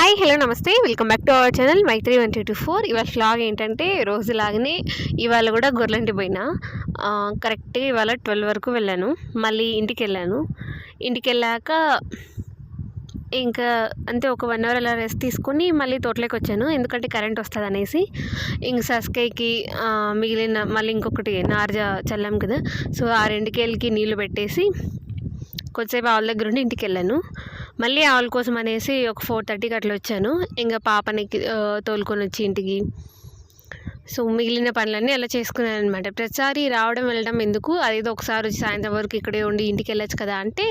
Hi hello నమస్తే. Welcome back to our channel Maitri one two two four. ఇవాళ vlog ఏంటంటే రోజులాగానే ఇవాళ కూడా గొర్రెంటి పోయినా. కరెక్ట్గా ఇవాళ ట్వెల్వ్ వరకు వెళ్ళాను. మళ్ళీ ఇంటికి వెళ్ళాను ఇంటికి వెళ్ళాక ఇంకా అంతే ఒక వన్ అవర్ అలా రెస్ట్ తీసుకొని మళ్ళీ తోటలోకి వచ్చాను. ఎందుకంటే కరెంట్ వస్తుంది అనేసి. ఇంక సస్కైకి మిగిలిన మళ్ళీ ఇంకొకటి నార్జా చల్లాం కదా. సో ఆ రెండుకేళ్ళకి నీళ్ళు పెట్టేసి కొద్దిసేపు ఆవుల దగ్గర ఉండి ఇంటికి వెళ్ళాను మళ్ళీ ఆవుల కోసం అనేసి ఒక ఫోర్ థర్టీకి అట్లా వచ్చాను. ఇంకా పాపని తోలుకొని వచ్చి ఇంటికి. సో మిగిలిన పనులన్నీ అలా చేసుకున్నాను అనమాట ప్రతిసారి రావడం వెళ్ళడం ఎందుకు? అదేదో ఒకసారి వచ్చి సాయంత్రం వరకు ఇక్కడే ఉండి ఇంటికి వెళ్ళచ్చు కదా అంటే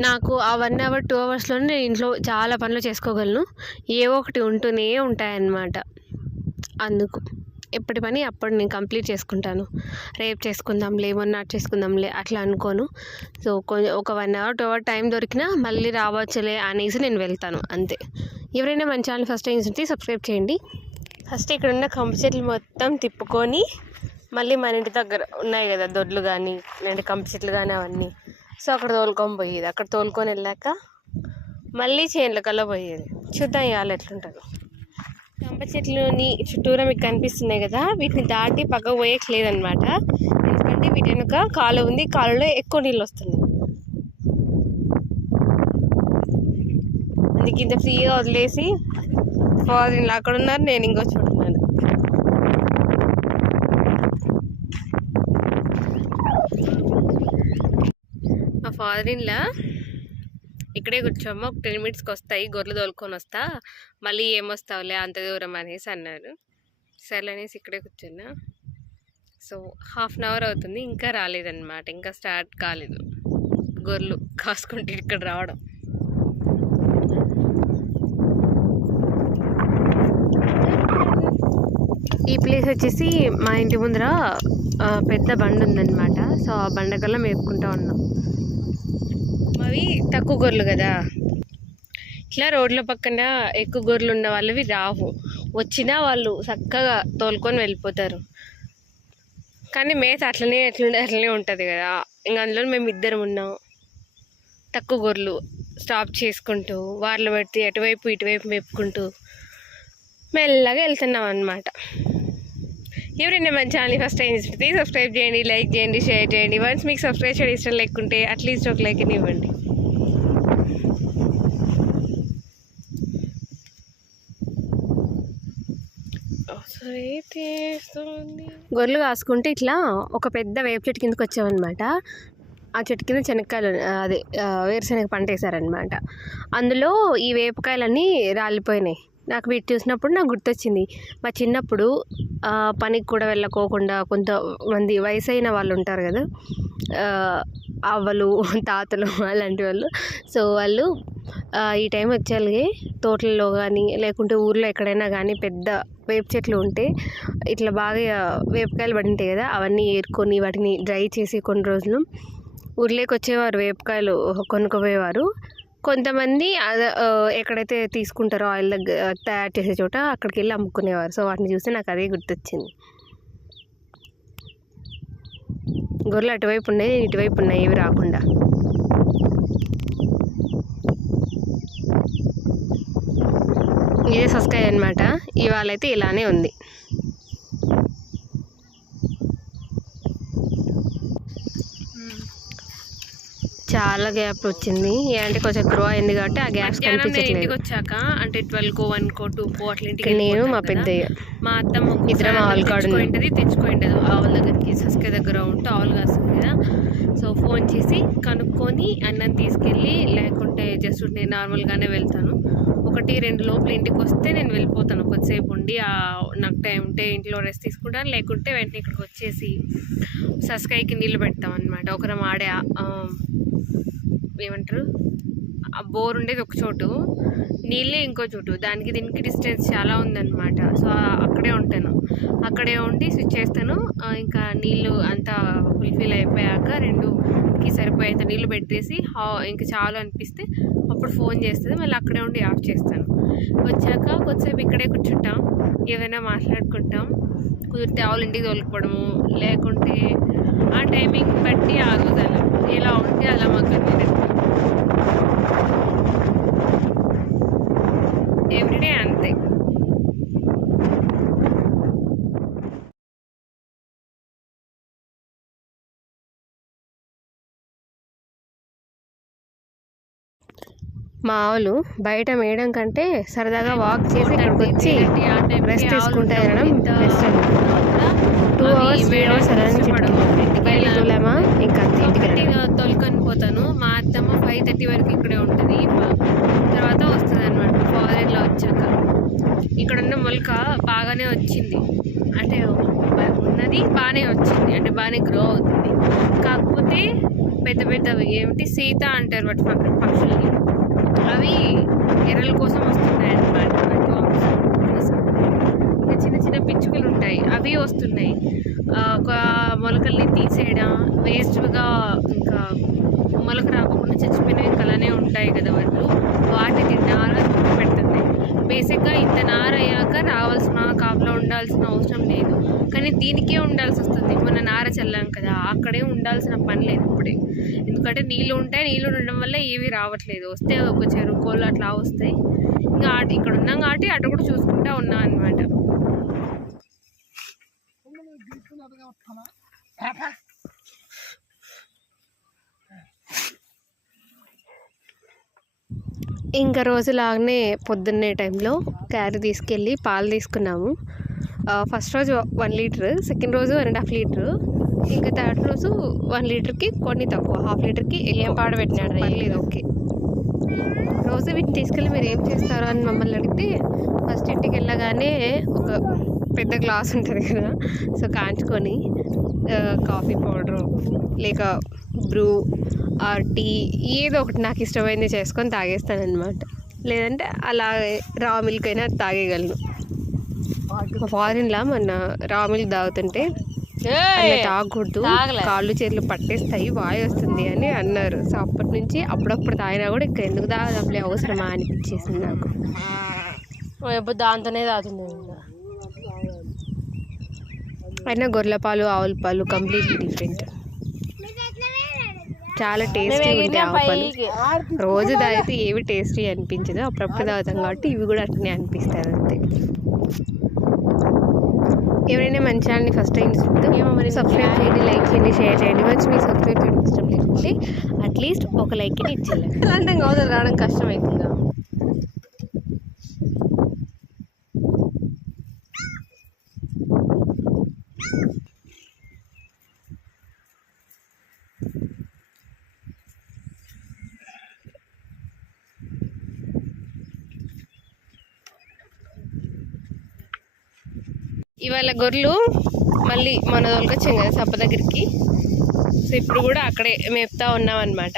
నాకు ఆ వన్ అవర్ టూ అవర్స్లోనే నేను ఇంట్లో చాలా పనులు చేసుకోగలను. ఏవో ఒకటి ఉంటూనే ఉంటాయన్నమాట. అందుకు. ఎప్పటి పని అప్పుడు నేను కంప్లీట్ చేసుకుంటాను. రేపు చేసుకుందాంలే మొన్న చేసుకుందాంలే అట్లా అనుకోను. సో కొంచెం ఒక one hour two hour time దొరికినా మళ్ళీ రావచ్చులే అనేసి నేను వెళ్తాను అంతే. ఎవరైనా మన ఛానల్ ఫస్ట్ టైం చూస్తే సబ్స్క్రైబ్ చేయండి. ఫస్ట్ ఇక్కడ ఉన్న కంప చెట్లు మొత్తం తిప్పుకొని మళ్ళీ మన ఇంటి దగ్గర ఉన్నాయి కదా దొడ్లు కానీ లేదంటే కంప చెట్లు కానీ అవన్నీ. సో అక్కడ తోలుకొని పోయేది. అక్కడ తోలుకొని వెళ్ళాక మళ్ళీ చేనులకల్లా పోయేది. చూద్దాం ఇవాళ ఎట్లుంటుందో కంప చెట్లుని చుట్టూరా మీకు కనిపిస్తున్నాయి కదా వీటిని దాటి పక్కకు పోయట్లేదనమాట ఎందుకంటే వీటి వెనుక కాలువ ఉంది కాలువలో ఎక్కువ నీళ్ళు వస్తున్నాయి. అందుకే ఇంత ఫ్రీగా వదిలేసి ఫాదర్ అక్కడ ఉన్నారు నేను ఇంకో చూడున్నాను మా ఫాదర్ ఇన్లా ఇక్కడే కూర్చోమ్మ ఒక టెన్ మినిట్స్కి వస్తాయి. గొర్రెలు తోలుకొని వస్తా. మళ్ళీ ఏమొస్తావులే అంత దూరం అనేసి అన్నారు. సరే అనేసి ఇక్కడే కూర్చున్నా. సో హాఫ్ అన్ అవర్ అవుతుంది. ఇంకా రాలేదన్నమాట. ఇంకా స్టార్ట్ కాలేదు. గొర్రెలు కాసుకుంటే ఇక్కడ రావడం. ఈ ప్లేస్ వచ్చేసి మా ఇంటి ముందర పెద్ద బండి ఉందన్నమాట సో ఆ బండకల్లా మేపుకుంటా ఉన్నాం. అవి తక్కువ గొర్రెలు కదా. ఇట్లా రోడ్ల పక్కన ఎక్కువ గొర్రెలు ఉన్న వాళ్ళవి రావు. వచ్చినా వాళ్ళు చక్కగా తోలుకొని వెళ్ళిపోతారు. కానీ మేత అట్లనే ఎట్లుండే అట్లనే ఉంటుంది కదా. ఇంకా అందులో మేము ఇద్దరం ఉన్నాం. తక్కువ గొర్రెలు స్టాప్ చేసుకుంటూ వాళ్ళు పెడితే అటువైపు ఇటువైపు మెప్పుకుంటూ మెల్లగా వెళ్తున్నాం అనమాట ఎవరైనా మన ఛానల్ ఫస్ట్ టైం చూస్తే సబ్స్క్రైబ్ చేయండి లైక్ చేయండి షేర్ చేయండి. వన్స్ మీకు సబ్స్క్రైబ్ చేయడం ఇష్టం లేకుంటే అట్లీస్ట్ ఒక లైక్ ఇవ్వండి. గొర్రెలు కాసుకుంటే ఇట్లా ఒక పెద్ద వేప చెట్టు కిందకి వచ్చామన్నమాట. ఆ చెట్టు కింద శనక్కాయలు అదే వేరుశనగ పంట వేసారనమాట అందులో ఈ వేపకాయలన్నీ రాలిపోయినాయి. నాకు వీటి చూసినప్పుడు నాకు గుర్తొచ్చింది. మా చిన్నప్పుడు పనికి కూడా వెళ్ళకోకుండా కొంతమంది వయసు అయిన వాళ్ళు ఉంటారు కదా అవ్వలు తాతలు అలాంటి వాళ్ళు. సో వాళ్ళు ఈ టైం వచ్చేలాగే తోటల్లో కానీ లేకుంటే ఊర్లో ఎక్కడైనా కానీ పెద్ద వేప చెట్లు ఉంటే ఇట్లా బాగా వేపకాయలు పడి ఉంటాయి కదా అవన్నీ ఏరుకొని వాటిని డ్రై చేసి కొన్ని రోజులు ఊర్లోకి వచ్చేవారు వేపకాయలు కొనుక్కోపోయేవారు. కొంతమంది ఎక్కడైతే తీసుకుంటారో ఆయిల్ దగ్గర తయారు చేసే చోట అక్కడికి వెళ్ళి అమ్ముకునేవారు. సో వాటిని చూస్తే నాకు అదే గుర్తొచ్చింది. గొర్రెలు అటువైపు ఉన్నాయి నేను ఇటువైపు ఉన్నాయి ఏవి రాకుండా. ఇదే సస్కాయ అనమాట ఇవాళ అయితే ఇలానే ఉంది. చాలా గ్యాప్ వచ్చింది. అంటే కొంచెం గ్రో అయింది కాబట్టి ఆ గ్యాప్స్ ఇంటికి వచ్చాక అంటే ట్వెల్వ్ కో వన్ కో టూ కో అట్లా ఇంటికి నేను మా. పెద్దయ్య మా అత్తమ్మ ఇద్దరం ఆవుల కాడ ఉన్నాం. తెచ్చుకోయింటది తెచ్చుకోయింటది ఆవుల దగ్గరికి సస్కే దగ్గర ఉంటే ఆవులు కాస్తుంది కదా. సో ఫోన్ చేసి కనుక్కొని అన్నం తీసుకెళ్ళి లేకుంటే జస్ట్ నేను నార్మల్గానే వెళ్తాను. ఒకటి రెండు లోపల ఇంటికి వస్తే నేను వెళ్ళిపోతాను. కొద్దిసేపు ఉండి ఆ నాకు టైం ఉంటే ఇంట్లో రెస్ట్ తీసుకుంటాను. లేకుంటే వెంటనే ఇక్కడికి వచ్చేసి సస్కాయకి నీళ్ళు పెడతాం అనమాట ఒకరం ఆడే ఏమంటారు? బోర్ ఉండేది ఒక చోటు నీళ్ళే ఇంకో చోటు. దానికి దీనికి డిస్టెన్స్ చాలా ఉందన్నమాట. సో అక్కడే ఉంటాను. అక్కడే ఉండి స్విచ్ చేస్తాను. ఇంకా నీళ్ళు అంతా ఫుల్ఫిల్ అయిపోయాక రెండుకి సరిపోయేంత నీళ్ళు పెట్టేసి ఇంకా చాలు అనిపిస్తే అప్పుడు ఫోన్ చేస్తుంది. మళ్ళీ అక్కడే ఉండి ఆఫ్ చేస్తాను. వచ్చాక కొద్దిసేపు ఇక్కడే కూర్చుంటాం. ఏదైనా మాట్లాడుకుంటాం. కుదిరితే ఆవులు ఇంటికి తోలుకోవడము లేకుంటే ఆ టైమింగ్ బట్టి ఆ రోజు అలా ఎలా ఉంటే అలా మాకు కన్వీనియంట్ ఎవ్రీడే అంతే మా ఆవులు బయట మేయడం కంటే సరదాగా వాక్ చేసి ఇక్కడికి వచ్చి రెస్ట్ తీసుకుంటా తినడం best two hours three hours అలానే తోలామా ఇంకా వెళ్ళడం. తొలకొని పోతాను. మా అత్తమ్మ ఫైవ్ థర్టీ వరకు ఇక్కడే ఉంటుంది. తర్వాత వస్తుంది అనమాట ఫారెన్లో వచ్చాక. ఇక్కడ ఉన్న మొలక బాగానే వచ్చింది. అంటే ఉన్నది బాగానే వచ్చింది. అంటే బాగానే గ్రో అవుతుంది. కాకపోతే పెద్ద పెద్దవి. ఏమిటి? సీత అంటారు వాటి పక్షుల్ని అవి ఎర్రల కోసం వస్తున్నాయి అన్నమాట ఇంకా చిన్న చిన్న పిచ్చుకలు ఉంటాయి. అవి వస్తున్నాయి. ఒక మొలకల్ని తీసేయడం వేస్ట్గా ఇంకా మొలక రాకుండా చచ్చిపోయినవి అలానే ఉంటాయి కదా వాళ్ళు. వాటిని నార పెడుతుంది. బేసిక్గా ఇంత నార అయ్యాక రావాల్సిన కాపులో ఉండాల్సిన అవసరం లేదు. కానీ దీనికే ఉండాల్సి వస్తుంది. మన నార చల్లాం కదా అక్కడే ఉండాల్సిన పని లేదు ఇప్పుడే. ఎందుకంటే నీళ్ళు ఉంటాయి నీళ్ళు ఉండడం వల్ల ఏవి రావట్లేదు. వస్తే ఒక చెరువు కోళ్ళు అట్లా వస్తాయి. ఇంకా అటు ఇక్కడ ఉన్నాం కాబట్టి అటు కూడా చూసుకుంటా ఉన్నాం అనమాట ఇంకా రోజులాగానే పొద్దున్నే టైంలో క్యారీ తీసుకెళ్ళి పాలు తీసుకున్నాము. ఫస్ట్ రోజు వన్ లీటర్ సెకండ్ రోజు వన్ అండ్ హాఫ్ లీటర్. ఇంకా థర్డ్ రోజు వన్ లీటర్కి కొన్ని తక్కువ హాఫ్ లీటర్కి ఏం పాడబెట్టినాడు పర్లేదు ఓకే. రోజు వీటిని తీసుకెళ్ళి మీరు ఏం చేస్తారు అని మమ్మల్ని అడిగితే ఫస్ట్ ఇంటికి వెళ్ళగానే ఒక పెద్ద గ్లాస్ ఉంటుంది కదా సో కాంచుకొని కాఫీ పౌడరు లేక బ్రూ ఆ టీ ఏదో ఒకటి నాకు ఇష్టమైంది చేసుకొని తాగేస్తాను అనమాట లేదంటే అలా రా మిల్క్ అయినా తాగేయగలను. ఫారిన్లా మొన్న రా మిల్క్ తాగుతుంటే తాగకూడదు. కాళ్ళు చేతులు పట్టేస్తాయి వాయు వస్తుంది అని అన్నారు. సో అప్పటి నుంచి అప్పుడప్పుడు తాగినా కూడా ఇక్కడ ఎందుకు తాగదంలే అవసరమా అనిపించేసింది నాకు. ఎప్పుడు దాంతోనే తాగుతుంది అయినా గొర్రెల పాలు ఆవుల పాలు కంప్లీట్లీ డిఫరెంట్. చాలా టేస్టీ ఉంటాయి రోజు తాగితే ఏవి టేస్టీ అనిపించదు. అప్పుడప్పుడు తాగుతాం కాబట్టి ఇవి కూడా అట్లనే అనిపిస్తాయి అంతే. ఎవరైనా మన ఛానల్ని ఫస్ట్ టైం చూస్తే సబ్స్క్రైబ్ చేయండి లైక్ చేయండి షేర్ చేయండి. మంచి మీకు సబ్స్క్రైబ్ చేయడం ఇష్టం లేకుంటే అట్లీస్ట్ ఒక లైక్ని ఇచ్చేయాలి అలాంటి అవతల రావడం కష్టం అవుతుందా ఇవాళ గొర్రెలు మళ్ళీ మన దొలకొచ్చాం కదా సప్ప దగ్గరికి. సో ఇప్పుడు కూడా అక్కడే మేపుతా ఉన్నాం అనమాట